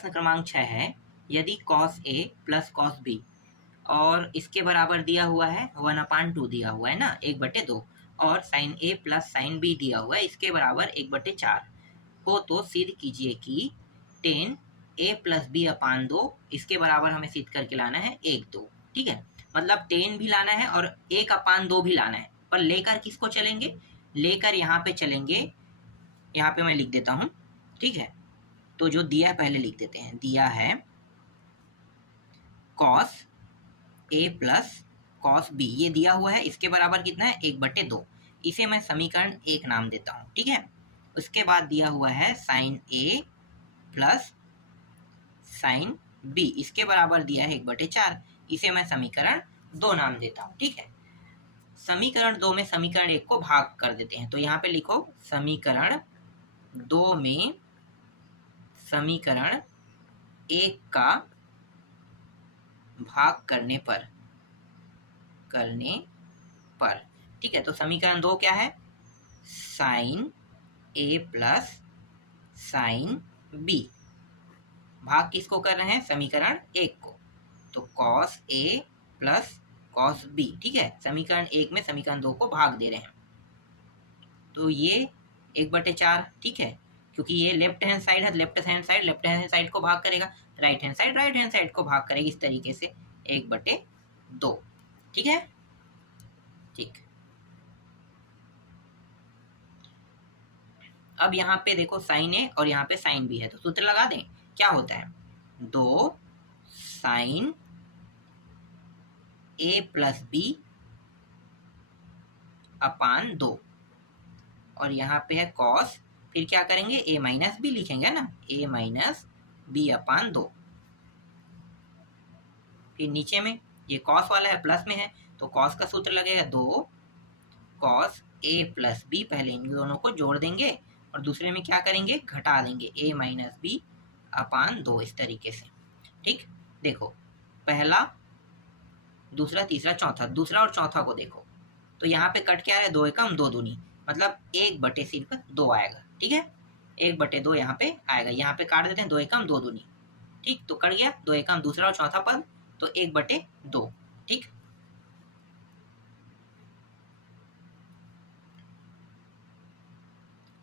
प्रश्न क्रमांक 6 है, यदि cos A plus cos B और इसके बराबर दिया हुआ है 1/2 दिया हुआ है ना 1/2 और sin A plus sin B दिया हुआ है इसके बराबर 1/4 हो तो सिद्ध कीजिए कि tan A प्लस B/2 इसके बराबर हमें सिद्ध करके लाना है 1/2। ठीक है, मतलब tan भी लाना है और 1/2 भी लाना है, पर लेकर किसको चलेंगे? लेकर यहाँ पे चलेंगे, यहाँ पे मैं लिख देता हूँ। ठीक है, तो जो दिया है पहले लिख देते हैं। दिया है cos A plus cos B, ये दिया हुआ है, इसके बराबर कितना है 1/2। इसे मैं समीकरण 1 नाम देता हूँ। ठीक है, उसके बाद दिया हुआ है sin A plus sin B, इसके बराबर दिया है 1/4। इसे मैं समीकरण 2 नाम देता हूँ। ठीक है, समीकरण 2 में समीकरण 1 को भाग कर देते हैं। तो यहाँ पे लिखो समीकरण 2 में समीकरण 1 का भाग करने पर ठीक है, तो समीकरण 2 क्या है? sin A plus sin B। भाग किसको कर रहे हैं? समीकरण 1 को। तो cos A plus cos B। ठीक है, समीकरण 1 में समीकरण 2 को भाग दे रहे हैं, तो ये 1/4। ठीक है, क्योंकि ये लेफ्ट हैंड साइड है, लेफ्ट हैंड साइड को भाग करेगा, राइट हैंड साइड को भाग करेगी, इस तरीके से 1/2। ठीक है, ठीक। अब यहाँ पे देखो साइन ए और यहाँ पे साइन बी है, तो सूत्र लगा दें। क्या होता है? 2 साइन ए प्लस बी अपान 2 और यहाँ पे है कॉस, फिर क्या करेंगे? ए माइनस बी लिखेंगे ना, ए माइनस बी अपान 2। फिर नीचे में ये कॉस वाला है, प्लस में है, तो कॉस का सूत्र लगेगा 2 कॉस ए प्लस बी। पहले इन दोनों को जोड़ देंगे और दूसरे में क्या करेंगे? घटा देंगे, ए माइनस बी अपान 2, इस तरीके से। ठीक, देखो पहला, दूसरा, तीसरा, चौथा, दूसरा और चौथा को देखो, तो यहाँ पे कट क्या आ रहा है? 2 एकम 2 दूनी, मतलब 1/2 आएगा। ठीक है, 1/2 यहाँ पे आएगा, यहाँ पे काट देते हैं, 2 एकम 2 दूनी। ठीक, तो कट गया 2 एकम दूसरा और चौथा पद, तो 1/2। ठीक,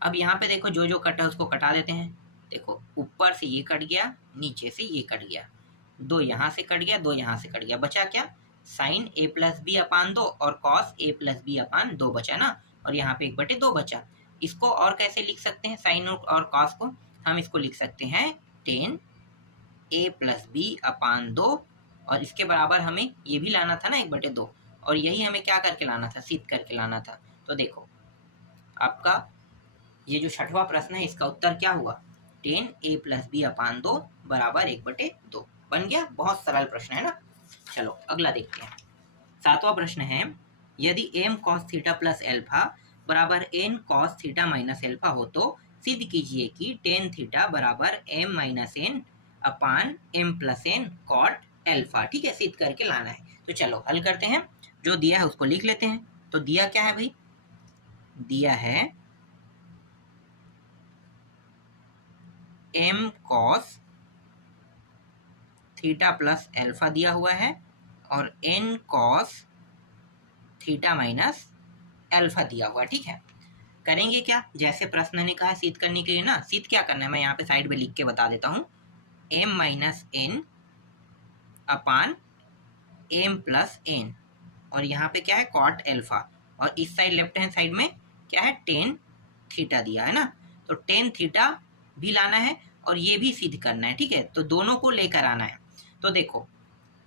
अब यहाँ पे देखो जो जो कटा है उसको कटा देते हैं। देखो ऊपर से ये कट गया, नीचे से ये कट गया, 2 यहाँ से कट गया, 2 यहाँ से कट गया, बचा क्या? साइन ए प्लस बी अपान 2 और कॉस ए प्लस बी अपान 2 बचा ना, और यहाँ पे 1/2 बचा। इसको और कैसे लिख सकते हैं? साइन और कॉस को हम इसको लिख सकते हैं tan ए प्लस बी अपान 2, और इसके बराबर हमें ये भी लाना था ना 1/2, और यही हमें क्या करके लाना था? सिद्ध करके लाना था। तो देखो आपका ये जो 6वां प्रश्न है, इसका उत्तर क्या हुआ? tan A प्लस बी अपान 2 बराबर 1/2 बन गया। बहुत सरल प्रश्न है ना। चलो अगला देखते हैं। 7वां प्रश्न है, यदि m cos theta plus alpha बराबर n cos theta minus alpha हो तो सिद्ध कीजिए कि tan थीटा बराबर m माइनस n अपान m plus n cot alpha. ठीक है, सिद्ध करके लाना है। तो चलो हल करते हैं, जो दिया है उसको लिख लेते हैं। तो दिया क्या है भाई? दिया है m cos theta plus alpha दिया हुआ है और n cos theta minus alpha दिया हुआ है। ठीक है, करेंगे क्या? जैसे प्रश्न ने कहा सिद्ध करने के लिए ना, सिद्ध क्या करना है मैं यहाँ पे साइड में लिख के बता देता हूँ। m माइनस n अपान m प्लस n, और यहाँ पे क्या है? कॉट एल्फा, और इस साइड लेफ्ट हैंड साइड में क्या है? टेन थीटा दिया है ना, तो टेन थीटा भी लाना है और ये भी सिद्ध करना है। ठीक है, तो दोनों को लेकर आना है। तो देखो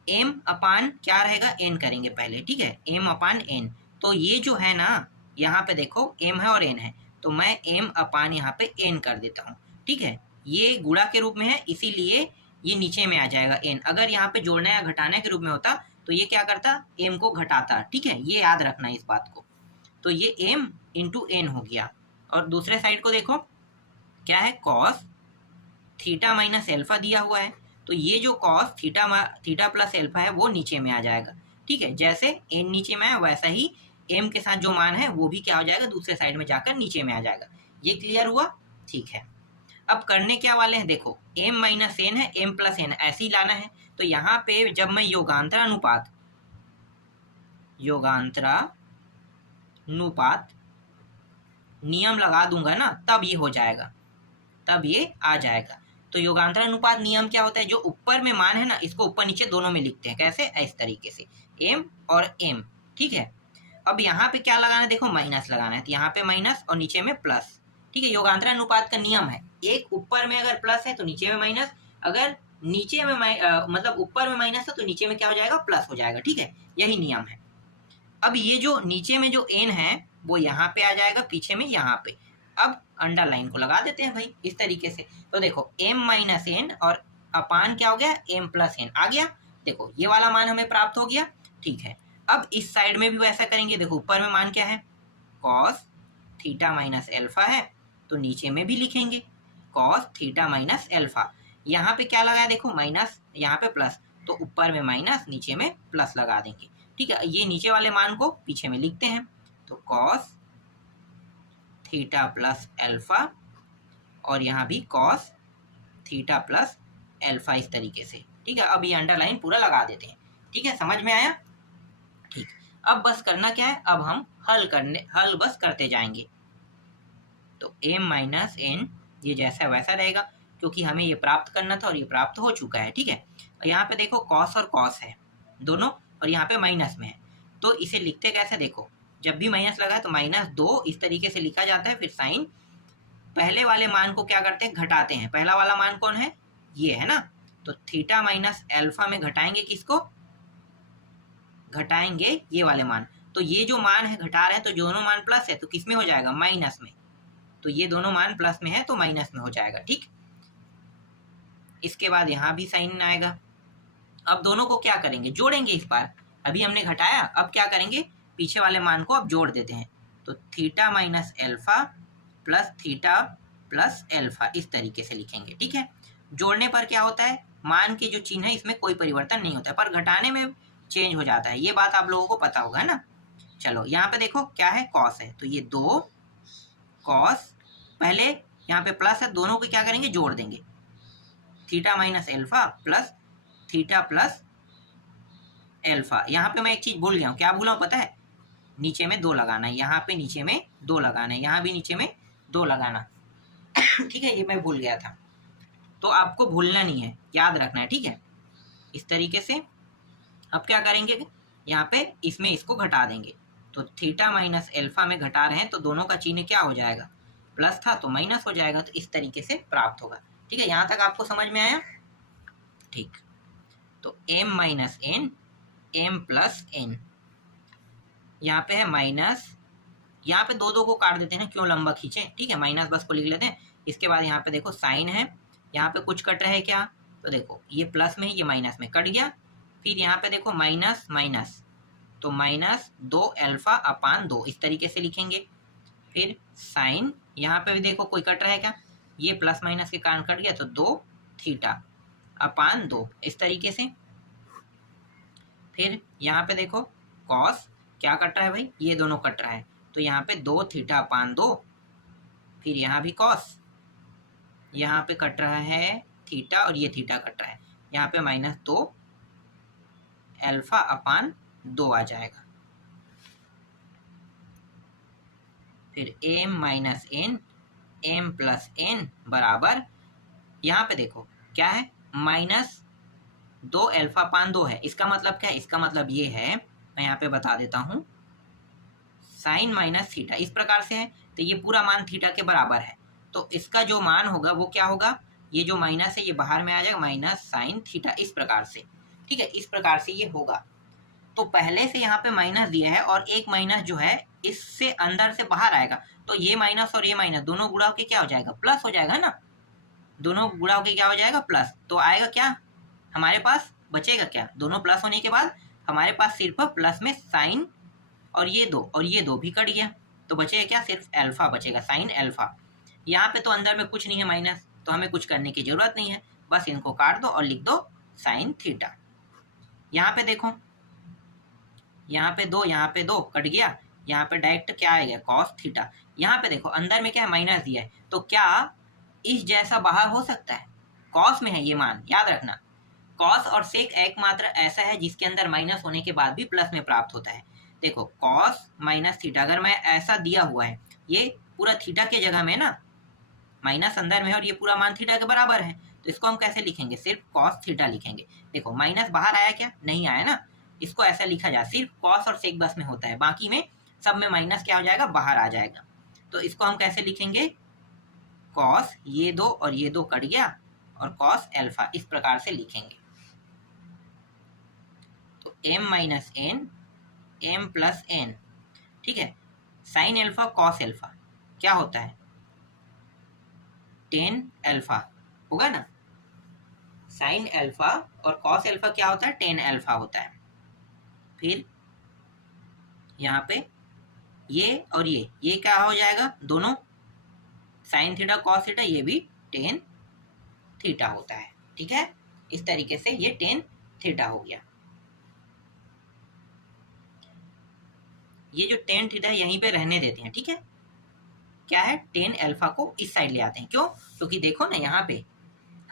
m अपान क्या रहेगा? n करेंगे पहले। ठीक है, m अपान n, तो ये जो है ना, यहाँ पे देखो m है और n है, तो मैं m अपान यहाँ पे n कर देता हूँ। ठीक है, ये गुणा के रूप में है, इसीलिए ये नीचे में आ जाएगा n। अगर यहाँ पे जोड़ना या घटाना के रूप में होता तो ये क्या करता? m को घटाता। ठीक है, ये याद रखना इस बात को। तो ये m इंटू n हो गया, और दूसरे साइड को देखो क्या है? कॉस थीटा माइनस एल्फा दिया हुआ है, तो ये जो कॉस थीटा प्लस एल्फा है वो नीचे में आ जाएगा। ठीक है, जैसे n नीचे में है वैसा ही m के साथ जो मान है वो भी क्या हो जाएगा? दूसरे साइड में जाकर नीचे में आ जाएगा। ये क्लियर हुआ? ठीक है, अब करने क्या वाले हैं, देखो m माइनस एन है, m प्लस एन ऐसे ही लाना है। तो यहाँ पे जब मैं योगांतरानुपात नियम लगा दूंगा ना, तब ये हो जाएगा, तब ये आ जाएगा। तो योगांतरानुपात नियम क्या होता है, जो ऊपर में मान है ना, इसको ऊपर नीचे दोनों में लिखते हैं। कैसे, इस तरीके से m और m, ठीक है। अब यहाँ पे क्या लगाना है, देखो माइनस लगाना है, तो यहाँ पे माइनस और नीचे में प्लस, ठीक है। योगांतरानुपात का नियम है, एक ऊपर में अगर प्लस है तो नीचे में माइनस, अगर नीचे में मतलब ऊपर में माइनस है तो नीचे में क्या हो जाएगा, प्लस हो जाएगा, ठीक है। यही नियम है। अब ये जो नीचे में जो n है वो यहाँ पे आ जाएगा, पीछे में यहाँ पे। अब अंडरलाइन को लगा देते हैं भाई इस तरीके से। तो देखो m माइनस एन और अपान क्या हो गया, m प्लस एन आ गया। देखो ये वाला मान हमें प्राप्त हो गया, ठीक है। अब इस साइड में भी वैसा करेंगे। देखो ऊपर में मान क्या है, कॉस थीटा माइनस एल्फा है, तो नीचे में भी लिखेंगे कॉस थीटा माइनस एल्फा। यहाँ पे क्या लगाया, देखो माइनस, यहाँ पे प्लस, तो ऊपर में माइनस नीचे में प्लस लगा देंगे, ठीक है। ये नीचे वाले मान को पीछे में लिखते हैं, तो कॉस थीटा प्लस एल्फा, और यहाँ भी कॉस थीटा प्लस एल्फा, इस तरीके से, ठीक है। अब ये अंडरलाइन पूरा लगा देते हैं, ठीक है। समझ में आया, ठीक। अब बस करना क्या है, अब हम हल बस करते जाएंगे। तो m माइनस एन ये जैसा वैसा रहेगा, क्योंकि हमें ये प्राप्त करना था और ये प्राप्त हो चुका है, ठीक है। यहाँ पे देखो कॉस और कॉस है दोनों, और यहाँ पे माइनस में है, तो इसे लिखते कैसे, देखो जब भी माइनस लगा है तो -2 इस तरीके से लिखा जाता है। फिर साइन पहले वाले मान को क्या करते हैं, घटाते हैं। पहला वाला मान कौन है, ये है ना, तो थीटा माइनस एल्फा में घटाएंगे किसको, घटाएंगे ये वाले मान। तो ये जो मान है घटा रहे हैं, तो दोनों मान प्लस है तो किस में हो जाएगा, माइनस में। तो ये दोनों मान प्लस में है तो माइनस में हो जाएगा, ठीक। इसके बाद यहाँ भी साइन आएगा। अब दोनों को क्या करेंगे, जोड़ेंगे इस बार। अभी हमने घटाया, अब क्या करेंगे, पीछे वाले मान को अब जोड़ देते हैं। तो theta minus alpha plus theta plus alpha, इस तरीके से लिखेंगे, ठीक है। जोड़ने पर क्या होता है, मान के जो चिन्ह है इसमें कोई परिवर्तन नहीं होता है, पर घटाने में चेंज हो जाता है। ये बात आप लोगों को पता होगा ना। चलो यहाँ पे देखो क्या है, कॉस है, तो ये 2 कॉस, पहले यहाँ पे प्लस है, दोनों को क्या करेंगे, जोड़ देंगे। Theta minus alpha plus theta plus alpha. यहाँ पे मैं एक चीज भूल गया हूँ, क्या भूला हूँ पता है, नीचे में 2 लगाना है, यहाँ पे नीचे में 2 लगाना है, यहाँ भी नीचे में 2 लगाना ठीक है, ये मैं भूल गया था। तो आपको भूलना नहीं है, याद रखना है, ठीक है, इस तरीके से। अब क्या करेंगे, यहाँ पे इसमें इसको घटा देंगे। तो थीटा माइनस एल्फा में घटा रहे हैं, तो दोनों का चिन्ह क्या हो जाएगा, प्लस था तो माइनस हो जाएगा, तो इस तरीके से प्राप्त होगा, ठीक है। यहाँ तक आपको समझ में आया, ठीक। तो m minus n, m plus n, यहाँ पे है माइनस, यहाँ पे 2 को काट देते हैं, क्यों लंबा खींचे, ठीक है, माइनस बस को लिख लेते हैं। इसके बाद यहाँ पे देखो साइन है, यहाँ पे कुछ कट रहा है क्या, तो देखो ये प्लस में ये माइनस में कट गया। फिर यहाँ पे देखो माइनस माइनस, तो -2 एल्फा अपान 2, इस तरीके से लिखेंगे। फिर साइन, यहाँ पे भी देखो कोई कट रहा है क्या, ये प्लस माइनस के कारण कट गया, तो 2 थीटा अपान 2, इस तरीके से। फिर यहाँ पे देखो कॉस, क्या कट रहा है भाई, ये दोनों कट रहा है, तो यहाँ पे 2 थीटा अपान 2। फिर यहाँ भी कॉस, यहाँ पे कट रहा है थीटा और ये थीटा कट रहा है, यहाँ पे -2 एल्फा अपान 2 आ जाएगा। फिर m minus n, m plus n बराबर, यहाँ पे देखो क्या है, -2 एल्फा अपान 2 है। इसका मतलब क्या है, इसका मतलब ये है, मैं यहाँ पे बता देता हूँ, साइन माइनस थीटा इस प्रकार से है, तो ये पूरा मान थीटा के बराबर है, तो इसका जो मान होगा वो क्या होगा, ये जो माइनस है ये बाहर में आ जाएगा, माइनस साइन थीटा, इस प्रकार से, ठीक है, इस प्रकार से ये होगा। तो पहले से यहाँ पे माइनस दिया है, और एक माइनस जो है इससे अंदर से बाहर आएगा, तो ये माइनस और ये माइनस दोनों गुणा होके क्या हो जाएगा, प्लस हो जाएगा ना, दोनों गुणा होके क्या हो जाएगा, प्लस। तो आएगा क्या, हमारे पास बचेगा क्या, दोनों प्लस होने के बाद हमारे पास सिर्फ प्लस में साइन और ये दो भी कट गया, तो बचेगा क्या, सिर्फ एल्फा बचेगा, साइन एल्फा। यहाँ पे तो अंदर में कुछ नहीं है माइनस, तो हमें कुछ करने की जरूरत नहीं है, बस इनको काट दो और लिख दो साइन थीटा। यहाँ पे देखो, यहाँ पे 2 कट गया, यहाँ पे डायरेक्ट क्या आएगा, कॉस थीटा। यहाँ पे देखो अंदर में क्या है, माइनस दिया है, तो क्या इस जैसा बाहर हो सकता है? कॉस में है ये मान, याद रखना। कॉस और सेक एकमात्र ऐसा है जिसके अंदर माइनस होने के बाद भी प्लस में प्राप्त होता है। देखो कॉस माइनस थीटा, अगर मैं ऐसा दिया हुआ है, ये पूरा थीटा के जगह में ना, माइनस अंदर में है और ये पूरा मान थीटा के बराबर है, तो इसको हम कैसे लिखेंगे? सिर्फ कॉस थीटा लिखेंगे। देखो माइनस बाहर आया क्या? नहीं आया ना। इसको ऐसा लिखा जाए, सिर्फ कॉस और सेक बस में होता है, बाकी में सब में माइनस क्या हो जाएगा? बाहर आ जाएगा। तो इसको हम कैसे लिखेंगे? कॉस ये दो और ये दो कट गया और कॉस एल्फा, इस प्रकार से लिखेंगे। तो m minus n m plus n, ठीक है। साइन एल्फा कॉस एल्फा क्या होता है? टेन एल्फा होगा ना। साइन एल्फा और कॉस एल्फा क्या होता है? टेन एल्फा होता है। फिर यहाँ पे ये और ये क्या हो जाएगा? दोनों साइन थीटा कॉस थीटा, ये भी टेन थीटा होता है, ठीक है। इस तरीके से ये टेन थीटा हो गया। ये जो टेन थीटा है यहीं पे रहने देते हैं, ठीक है। क्या है? टेन एल्फा को इस साइड ले आते हैं। क्यों? क्योंकि देखो ना यहाँ पे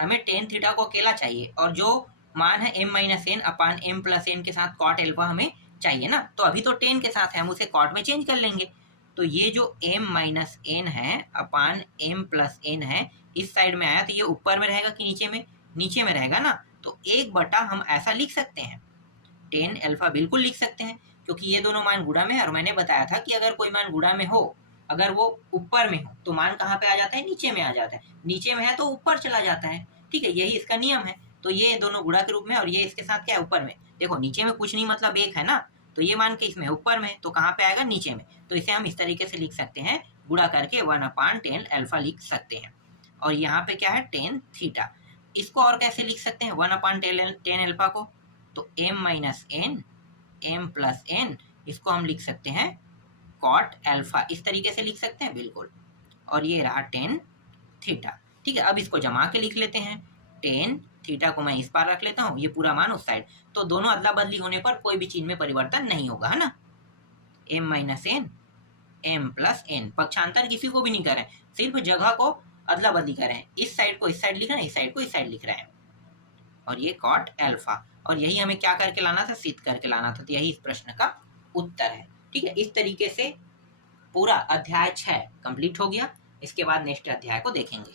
हमें टेन थीटा को अकेला चाहिए और जो मान है m माइनस एन अपान m प्लस एन के साथ कॉट एल्फा हमें चाहिए ना। तो अभी तो टेन के साथ है, हम उसे कॉट में चेंज कर लेंगे। तो ये जो m माइनस एन है अपान m प्लस एन है, इस साइड में आया तो ये ऊपर में रहेगा कि नीचे में? नीचे में रहेगा ना। तो एक बटा हम ऐसा लिख सकते हैं, टेन एल्फा बिल्कुल लिख सकते हैं, क्योंकि ये दोनों मान गुणा में है और मैंने बताया था कि अगर कोई मान गुणा में हो, अगर वो ऊपर में हो तो मान कहाँ पे आ जाता है? नीचे में आ जाता है। नीचे में है तो ऊपर चला जाता है, ठीक है। यही इसका नियम है। तो ये दोनों गुणा के रूप में और ये इसके साथ क्या है? ऊपर में। देखो नीचे में कुछ नहीं मतलब एक है ना, तो ये मान के इसमें ऊपर में, तो कहाँ पे आएगा? नीचे में। तो इसे हम इस तरीके से लिख सकते हैं, गुणा करके वन अपान टेन एल्फा लिख सकते हैं। और यहाँ पे क्या है? Tan theta. इसको और कैसे लिख सकते हैं वन अपान टेन एल्फा को? तो m minus n m plus n, इसको हम लिख सकते हैं कॉट एल्फा, इस तरीके से लिख सकते हैं बिल्कुल। और ये रहा टेन थीटा, ठीक है। अब इसको जमा के लिख लेते हैं, टेन थीटा को मैं इस पार रख लेता हूँ, ये पूरा मान उस साइड। तो दोनों अदला बदली होने पर कोई भी चीज में परिवर्तन नहीं होगा, है ना। m minus n m plus n, पक्षांतर किसी को भी नहीं करें, सिर्फ जगह को अदला बदली करें। इस साइड को इस साइड लिख रहे हैं, इस साइड को इस साइड लिख रहे हैं। और ये कॉट एल्फा, और यही हमें क्या करके लाना था? सिद्ध करके लाना था। तो यही इस प्रश्न का उत्तर है, ठीक है। इस तरीके से पूरा अध्याय 6 कंप्लीट हो गया। इसके बाद नेक्स्ट अध्याय को देखेंगे।